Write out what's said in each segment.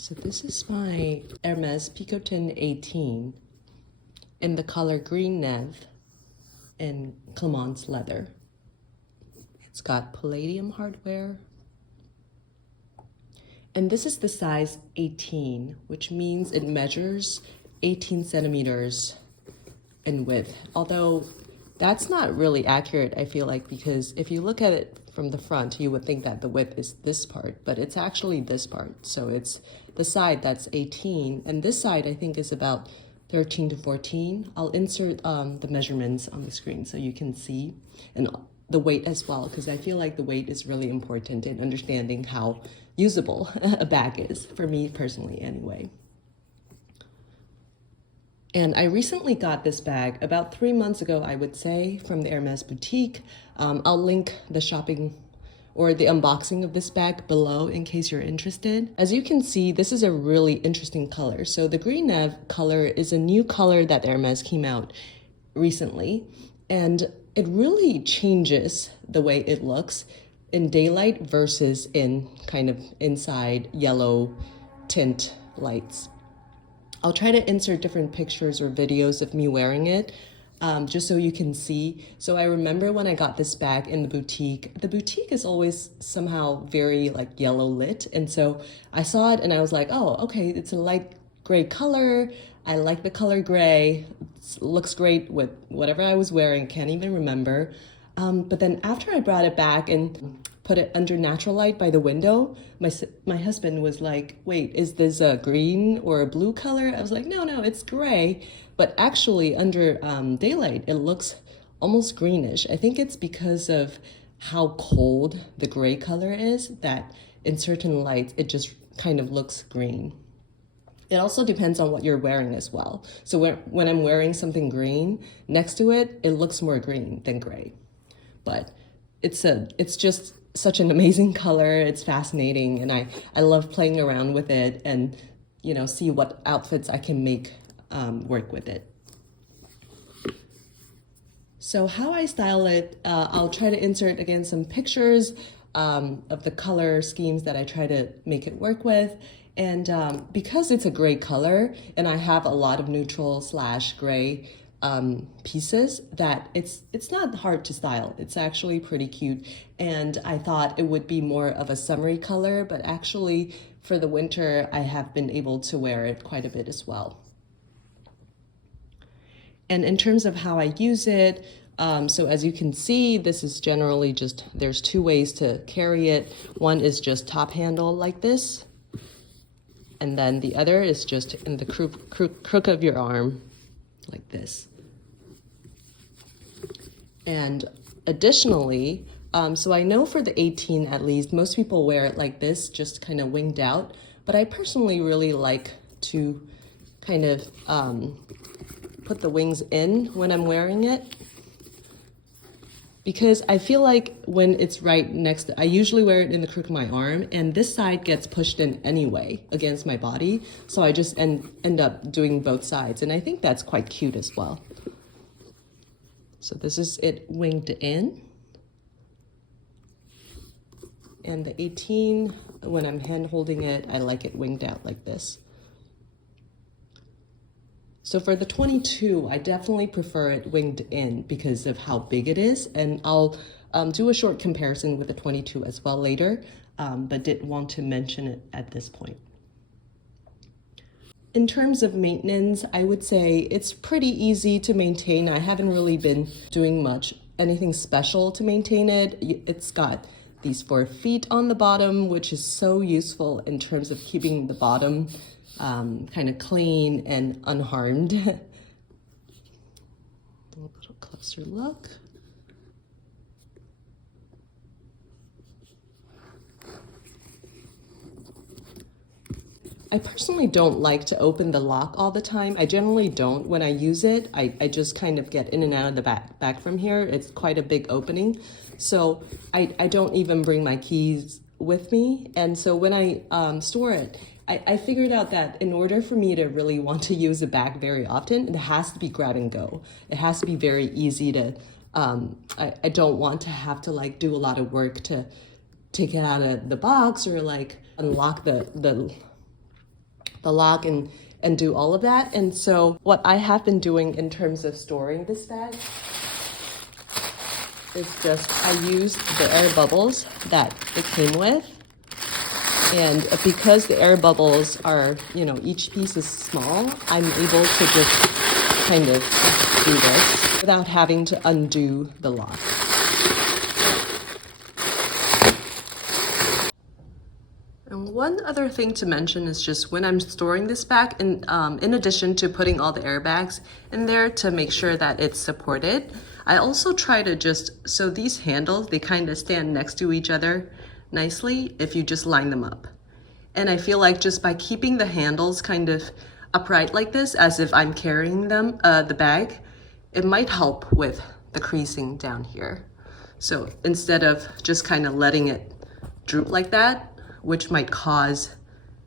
So this is my Hermes Picotin 18 in the color Gris Neve in Clemence leather. It's got palladium hardware. And this is the size 18, which means it measures 18 centimeters in width. Although that's not really accurate, I feel like, because if you look at it from the front, you would think that the width is this part, but it's actually this part. So it's the side that's 18, and this side I think is about 13 to 14. I'll insert the measurements on the screen so you can see, and the weight as well, because I feel like the weight is really important in understanding how usable a bag is, for me personally anyway. And I recently got this bag about 3 months ago, I would say, from the Hermes boutique. I'll link the shopping or the unboxing of this bag below in case you're interested. As you can see, this is a really interesting color. So the Gris Neve color is a new color that Hermes came out recently, and it really changes the way it looks in daylight versus in kind of inside yellow tint lights. I'll try to insert different pictures or videos of me wearing it, just so you can see. So I remember when I got this bag in the boutique is always somehow very like yellow lit. And so I saw it and I was like, oh, okay, it's a light gray color. I like the color gray. It looks great with whatever I was wearing, can't even remember. But then after I brought it back and put it under natural light by the window, my husband was like, wait, is this a green or a blue color? I was like, no, it's gray. But actually under daylight, it looks almost greenish. I think it's because of how cold the gray color is that in certain lights, it just kind of looks green. It also depends on what you're wearing as well. So when I'm wearing something green, next to it, it looks more green than gray. But it's just such an amazing color. It's fascinating, and I love playing around with it and, you know, see what outfits I can make work with it. So how I style it, I'll try to insert again some pictures of the color schemes that I try to make it work with. And because it's a gray color and I have a lot of neutral / gray pieces, that it's not hard to style. It's actually pretty cute, and I thought it would be more of a summery color, but actually for the winter I have been able to wear it quite a bit as well. And in terms of how I use it, so as you can see, this is generally just, there's 2 ways to carry it. One is just top handle like this, and then the other is just in the crook of your arm like this. And additionally, so I know for the 18 at least, most people wear it like this, just kind of winged out, but I personally really like to kind of put the wings in when I'm wearing it, because I feel like when it's right next to, I usually wear it in the crook of my arm, and this side gets pushed in anyway against my body, so I just end up doing both sides, and I think that's quite cute as well. So this is it winged in. And the 18, when I'm hand holding it, I like it winged out like this. So for the 22, I definitely prefer it winged in because of how big it is. And I'll do a short comparison with the 22 as well later, but didn't want to mention it at this point. In terms of maintenance, I would say it's pretty easy to maintain. I haven't really been doing anything special to maintain it. It's got these 4 feet on the bottom, which is so useful in terms of keeping the bottom kind of clean and unharmed. A little closer look. I personally don't like to open the lock all the time. I generally don't. When I use it, I just kind of get in and out of the back from here. It's quite a big opening. So I don't even bring my keys with me. And so when I store it, I figured out that in order for me to really want to use a bag very often, it has to be grab and go. It has to be very easy to, I don't want to have to like do a lot of work to take it out of the box or like unlock the the lock and do all of that. And so what I have been doing in terms of storing this bag is just I used the air bubbles that it came with. And because the air bubbles are, you know, each piece is small, I'm able to just kind of do this without having to undo the lock. And one other thing to mention is just when I'm storing this bag, and in addition to putting all the airbags in there to make sure that it's supported, I also try to just, so these handles, they kind of stand next to each other nicely if you just line them up. And I feel like just by keeping the handles kind of upright like this, as if I'm carrying them, the bag, it might help with the creasing down here. So instead of just kind of letting it droop like that, which might cause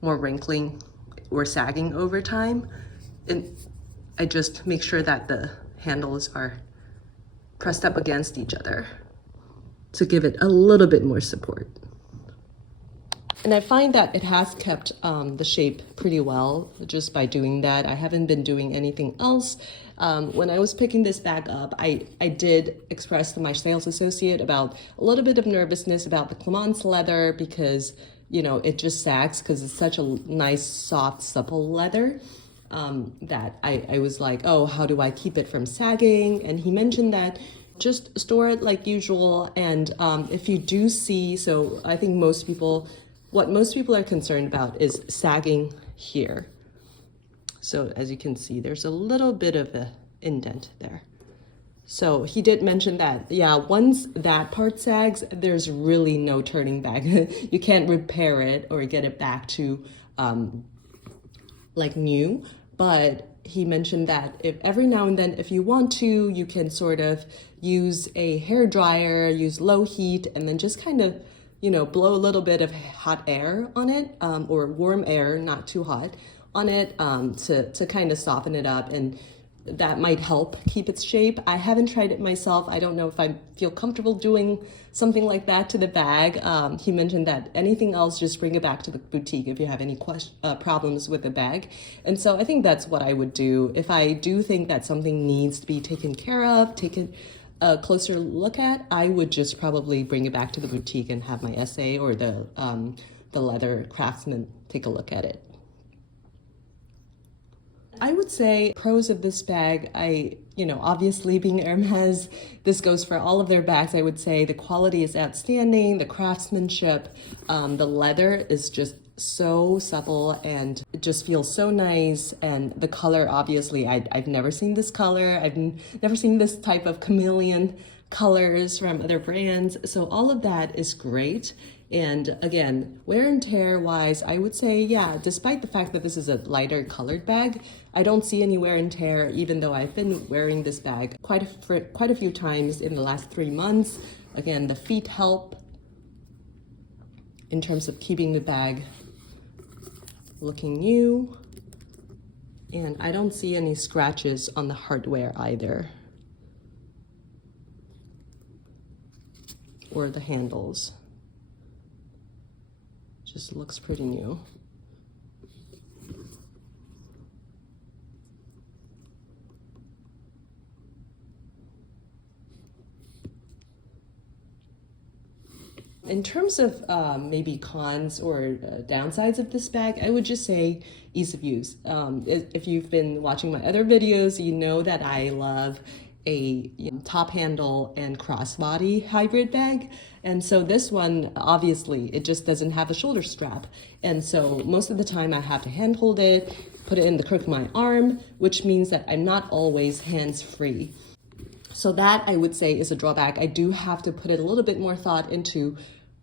more wrinkling or sagging over time, and I just make sure that the handles are pressed up against each other to give it a little bit more support. And I find that it has kept the shape pretty well just by doing that. I haven't been doing anything else. When I was picking this bag up, I did express to my sales associate about a little bit of nervousness about the Clemence leather because, you know, it just sags because it's such a nice, soft, supple leather. That I was like, oh, how do I keep it from sagging? And he mentioned that just store it like usual. And if you do see, so I think what most people are concerned about is sagging here. So as you can see, there's a little bit of an indent there. So he did mention that, yeah, once that part sags, there's really no turning back. You can't repair it or get it back to like new. But he mentioned that if every now and then, if you want to, you can sort of use a hair dryer, use low heat, and then just kind of, you know, blow a little bit of hot air on it, or warm air, not too hot, on it to kind of soften it up, and that might help keep its shape. I haven't tried it myself. I don't know if I feel comfortable doing something like that to the bag. He mentioned that anything else, just bring it back to the boutique if you have any problems with the bag. And so I think that's what I would do. If I do think that something needs to be taken care of, taken a closer look at, I would just probably bring it back to the boutique and have my SA or the leather craftsman take a look at it. I would say pros of this bag, obviously being Hermes, this goes for all of their bags. I would say the quality is outstanding, the craftsmanship, the leather is just so supple and it just feels so nice. And the color, obviously, I've never seen this color. I've never seen this type of chameleon colors from other brands. So all of that is great. And again, wear and tear wise, I would say, yeah, despite the fact that this is a lighter colored bag, I don't see any wear and tear, even though I've been wearing this bag quite a few times in the last 3 months. Again, the feet help in terms of keeping the bag looking new. And I don't see any scratches on the hardware either, or the handles. Just looks pretty new. In terms of maybe cons or downsides of this bag, I would just say ease of use. If you've been watching my other videos, you know that I love a top handle and crossbody hybrid bag. And so this one, obviously, it just doesn't have a shoulder strap. And so most of the time I have to hand hold it, put it in the crook of my arm, which means that I'm not always hands-free. So that I would say is a drawback. I do have to put a little bit more thought into,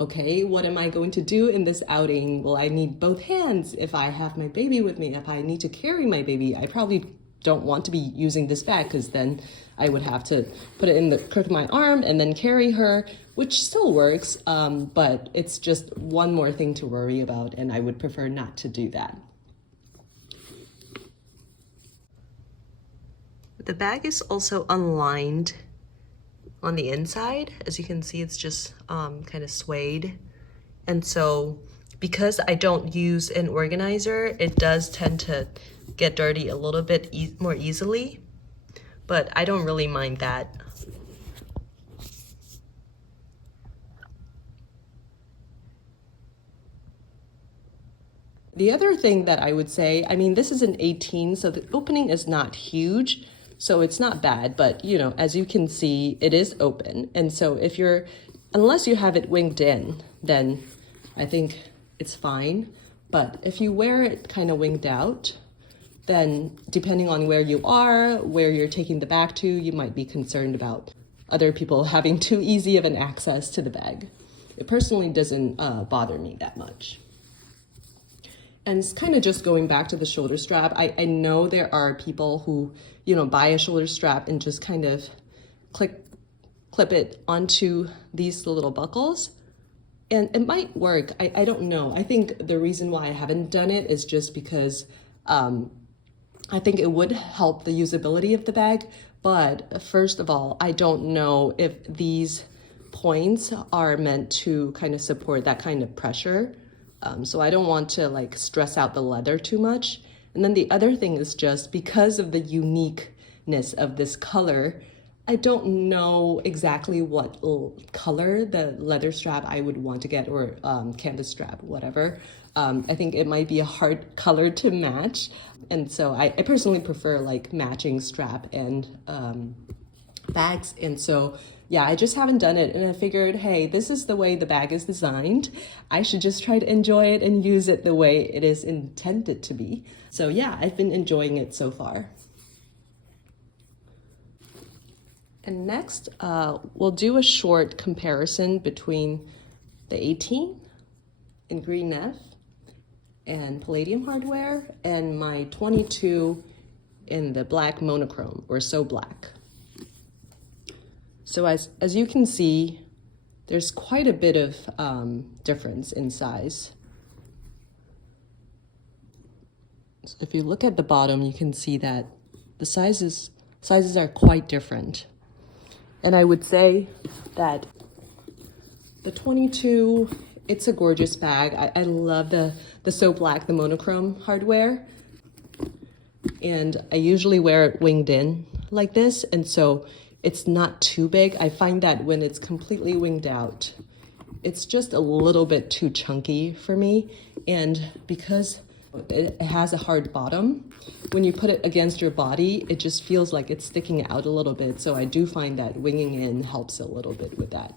okay, what am I going to do in this outing? Will I need both hands if I have my baby with me? If I need to carry my baby, I probably don't want to be using this bag because then I would have to put it in the crook of my arm and then carry her, which still works, but it's just one more thing to worry about, and I would prefer not to do that. The bag is also unlined on the inside. As you can see, it's just kind of suede. And so because I don't use an organizer, it does tend to get dirty a little bit more easily, but I don't really mind that. The other thing that I would say, I mean, this is an 18, so the opening is not huge, so it's not bad, but you know, as you can see, it is open. And so if you're, unless you have it winged in, then I think it's fine. But if you wear it kind of winged out, then depending on where you are, where you're taking the bag to, you might be concerned about other people having too easy of an access to the bag. It personally doesn't bother me that much. And it's kind of just going back to the shoulder strap. I know there are people who, you know, buy a shoulder strap and just kind of clip it onto these little buckles. And it might work. I don't know. I think the reason why I haven't done it is just because I think it would help the usability of the bag. But first of all, I don't know if these points are meant to kind of support that kind of pressure. So I don't want to like stress out the leather too much. And then the other thing is just because of the uniqueness of this color, I don't know exactly what color the leather strap I would want to get, or canvas strap, whatever. I think it might be a hard color to match. And so I personally prefer like matching strap and bags. And so yeah, I just haven't done it, and I figured, hey, this is the way the bag is designed. I should just try to enjoy it and use it the way it is intended to be. So yeah, I've been enjoying it so far. And next, we'll do a short comparison between the 18 in Gris Neve and palladium hardware and my 22 in the black monochrome, or so black. So as you can see, there's quite a bit of difference in size. So if you look at the bottom, you can see that the sizes are quite different. And I would say that the 22, it's a gorgeous bag. I love the so black, the monochrome hardware. And I usually wear it winged in like this, and so it's not too big. I find that when it's completely winged out, it's just a little bit too chunky for me. And because it has a hard bottom, when you put it against your body, it just feels like it's sticking out a little bit. So I do find that winging in helps a little bit with that.